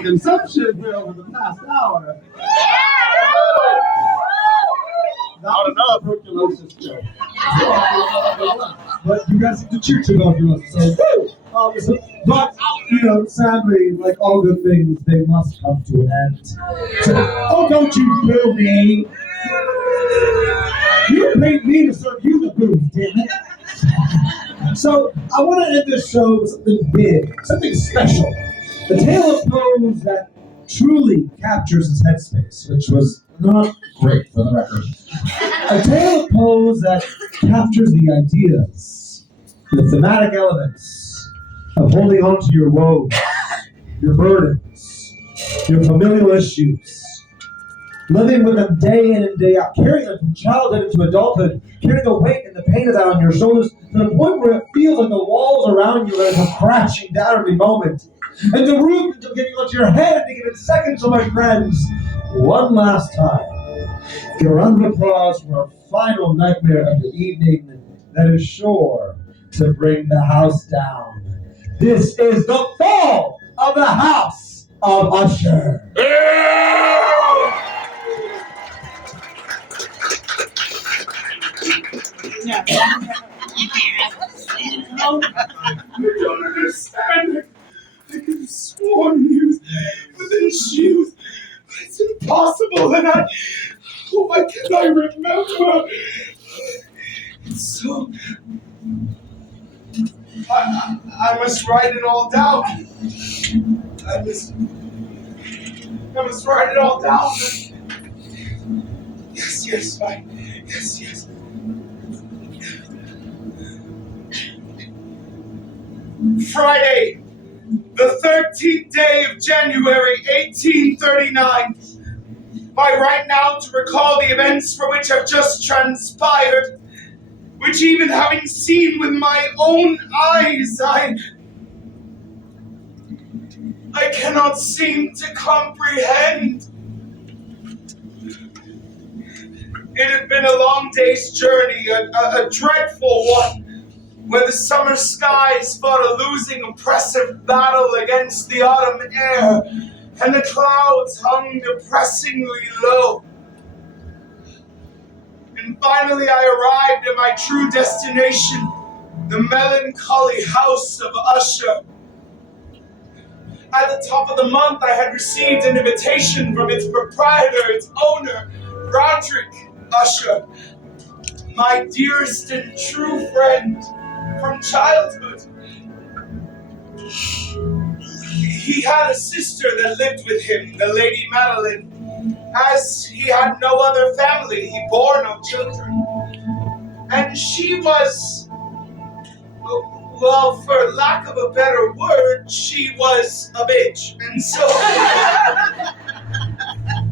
for consumption here over the past hour. Not another tuberculosis joke. But you guys have to cheer tuberculosis. So, but, sadly, like all good things, they must come to an end. So, don't you boo me. You paid me to serve you the booze, damn it. So, I want to end this show with something big, something special. A tale of Poe's that truly captures his headspace, which was not great for the record. A tale of Poe's that captures the ideas, the thematic elements of holding on to your woes, your burdens, your familial issues, living with them day in and day out, carrying them from childhood into adulthood, carrying the weight and the pain of that on your shoulders to the point where it feels like the walls around you are going to come crashing down every moment. And the roof is giving onto your head and giving seconds, so my friends, one last time. Give a round of applause for our final nightmare of the evening that is sure to bring the house down. This is the fall of the House of Usher. I don't understand. I could have sworn he was within shoes. It's impossible, and why can't I remember? It's so... I must write it all down. I must write it all down. Yes, fine. Yes. Friday, the 13th day of January, 1839. I write now to recall the events for which have just transpired, which even having seen with my own eyes, I cannot seem to comprehend. It had been a long day's journey, a dreadful one, where the summer skies fought a losing, oppressive battle against the autumn air, and the clouds hung depressingly low. And finally I arrived at my true destination, the melancholy house of Usher. At the top of the month I had received an invitation from its proprietor, its owner, Roderick Usher, my dearest and true friend from childhood. He had a sister that lived with him, the Lady Madeline. As he had no other family, he bore no children. And she was, well, for lack of a better word, she was a bitch. And so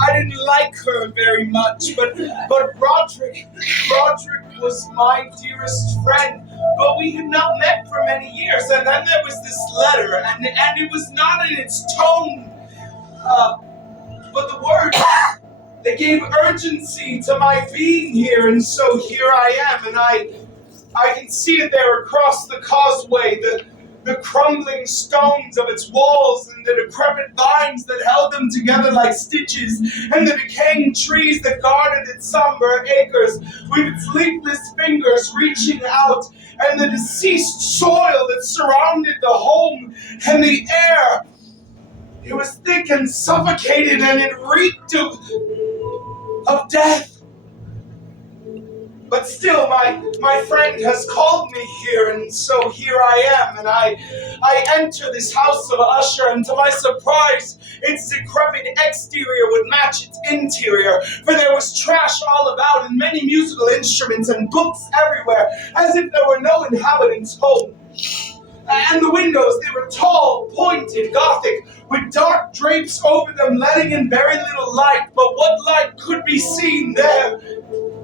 I didn't like her very much, but Roderick was my dearest friend. But we had not met for many years, and then there was this letter, and it was not in its tone, but the words, they gave urgency to my being here, and so here I am, and I can see it there across the causeway, the crumbling stones of its walls and the decrepit vines that held them together like stitches, and the decaying trees that guarded its somber acres with its leafless fingers reaching out, and the deceased soil that surrounded the home, and the air. It was thick and suffocated, and it reeked of death. But still, my friend has called me here, and so here I am, and I enter this house of Usher, and to my surprise, its decrepit exterior would match its interior, for there was trash all about, and many musical instruments and books everywhere, as if there were no inhabitants home. And the windows, they were tall, pointed, Gothic, with dark drapes over them, letting in very little light, but what light could be seen there?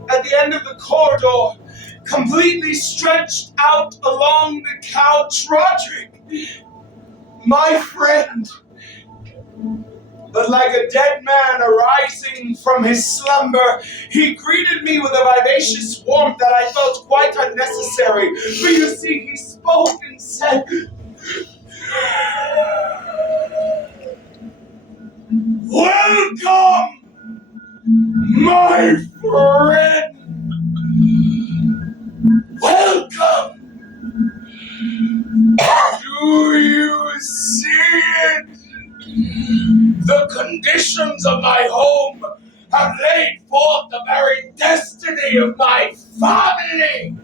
At the end of the corridor, completely stretched out along the couch, Roderick, my friend. But like a dead man arising from his slumber, he greeted me with a vivacious warmth that I felt quite unnecessary. For you see, he spoke and said, Welcome, my friend. Welcome. Do you see it? The conditions of my home have laid forth the very destiny of my family.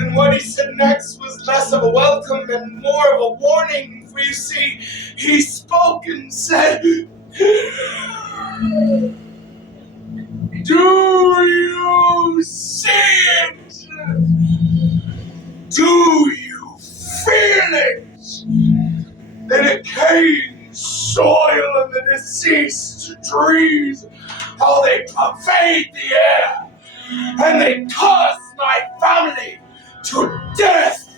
And what he said next was less of a welcome and more of a warning. For you see, he spoke and said, do you see it? Do you feel it? The decaying soil and the deceased trees, how they pervade the air, and they cause my family to death.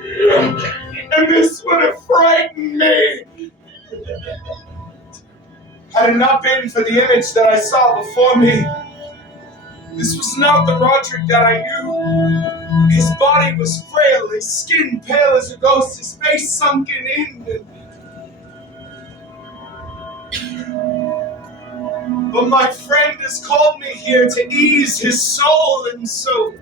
And this would have frightened me. Had it not been for the image that I saw before me, this was not the Roderick that I knew. His body was frail, his skin pale as a ghost, his face sunken in. But my friend has called me here to ease his soul, and so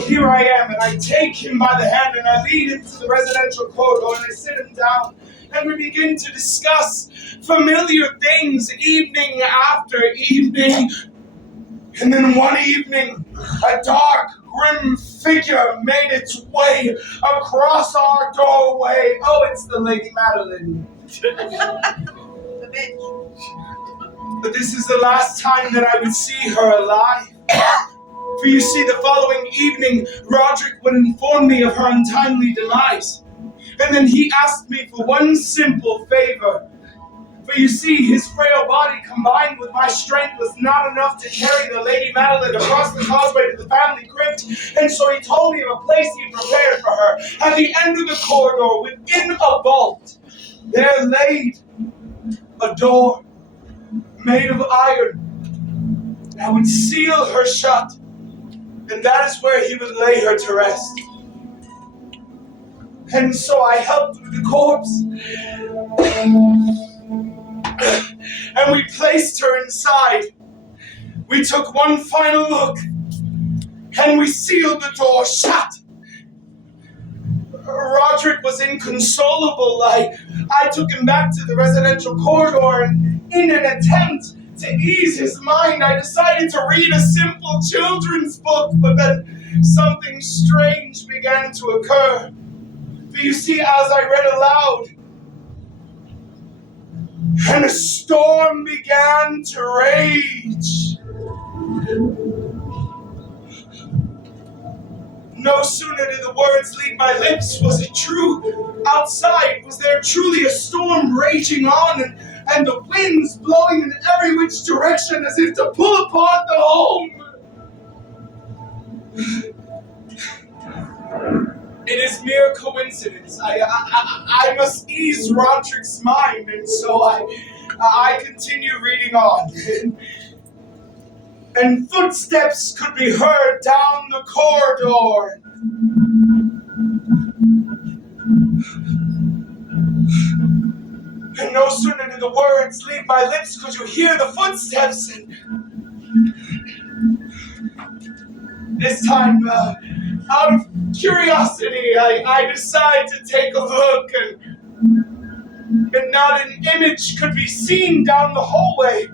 here I am, and I take him by the hand and I lead him to the residential corridor and I sit him down and we begin to discuss familiar things evening after evening. And then one evening, a dark, grim figure made its way across our doorway. Oh, it's the Lady Madeline. The bitch. But this is the last time that I would see her alive. For you see, the following evening, Roderick would inform me of her untimely demise. And then he asked me for one simple favor. For you see, his frail body combined with my strength was not enough to carry the Lady Madeline across the causeway to the family crypt. And so he told me of a place he prepared for her. At the end of the corridor, within a vault, there laid a door made of iron that would seal her shut. And that is where he would lay her to rest. And so I helped with the corpse. And we placed her inside. We took one final look. And we sealed the door shut. Roderick was inconsolable. I took him back to the residential corridor, and in an attempt to ease his mind, I decided to read a simple children's book, but then something strange began to occur. For you see, as I read aloud, and a storm began to rage. No sooner did the words leave my lips was it true. Outside was there truly a storm raging on, and the winds blowing in every which direction as if to pull apart the home. It is mere coincidence. I must ease Roderick's mind, and so I continue reading on. And footsteps could be heard down the corridor. And no sooner did the words leave my lips could you hear the footsteps. And this time, out of curiosity, I decide to take a look, and not an image could be seen down the hallway.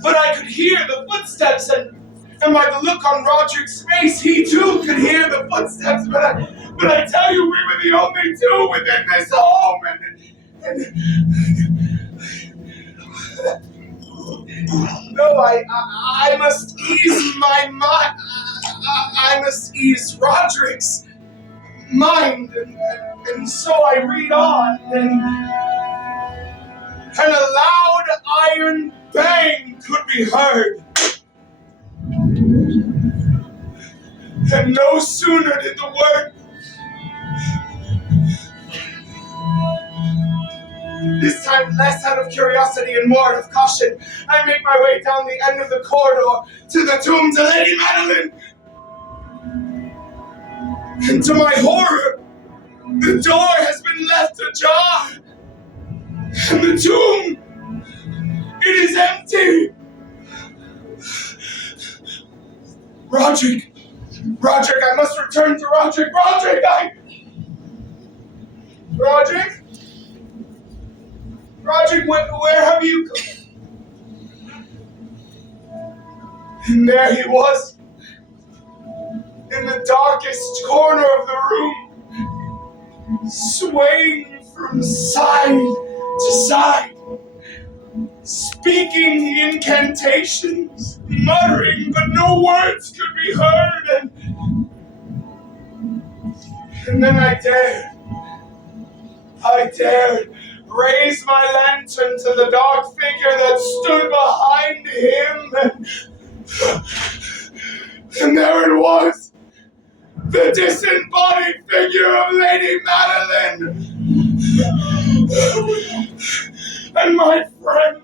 But I could hear the footsteps, and by the look on Roderick's face, he too could hear the footsteps. But I tell you, we were the only two within this home, and no, I must ease my mind. I must ease Roderick's mind, and so I read on, and a loud iron bang could be heard. And no sooner did the word, this time less out of curiosity and more out of caution, I make my way down the end of the corridor to the tomb to Lady Madeline. And to my horror, the door has been left ajar. And the tomb, it is empty. Roderick, I must return to Roderick. Roderick, where have you gone? And there he was, in the darkest corner of the room, swaying from side to side, speaking incantations, muttering, but no words could be heard. And then I dared raise my lantern to the dark figure that stood behind him, and there it was, the disembodied figure of Lady Madeline. And my friend,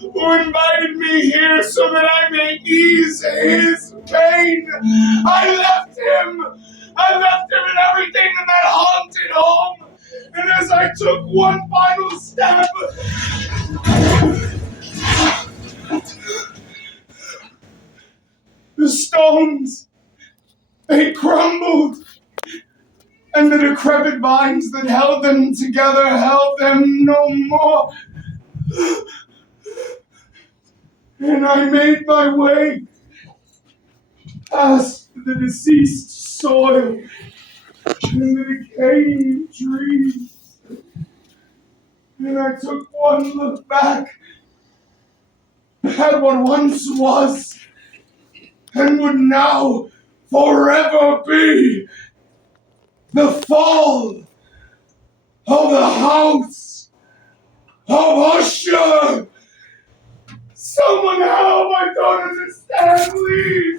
who invited me here so that I may ease his pain, I left him and everything in that haunted home. And as I took one final step, the stones, they crumbled, and the decrepit vines that held them together held them no more. And I made my way past the deceased soil and the decaying trees. And I took one look back at what once was and would now forever be the fall of the house of Usher. Someone help! I don't understand, please!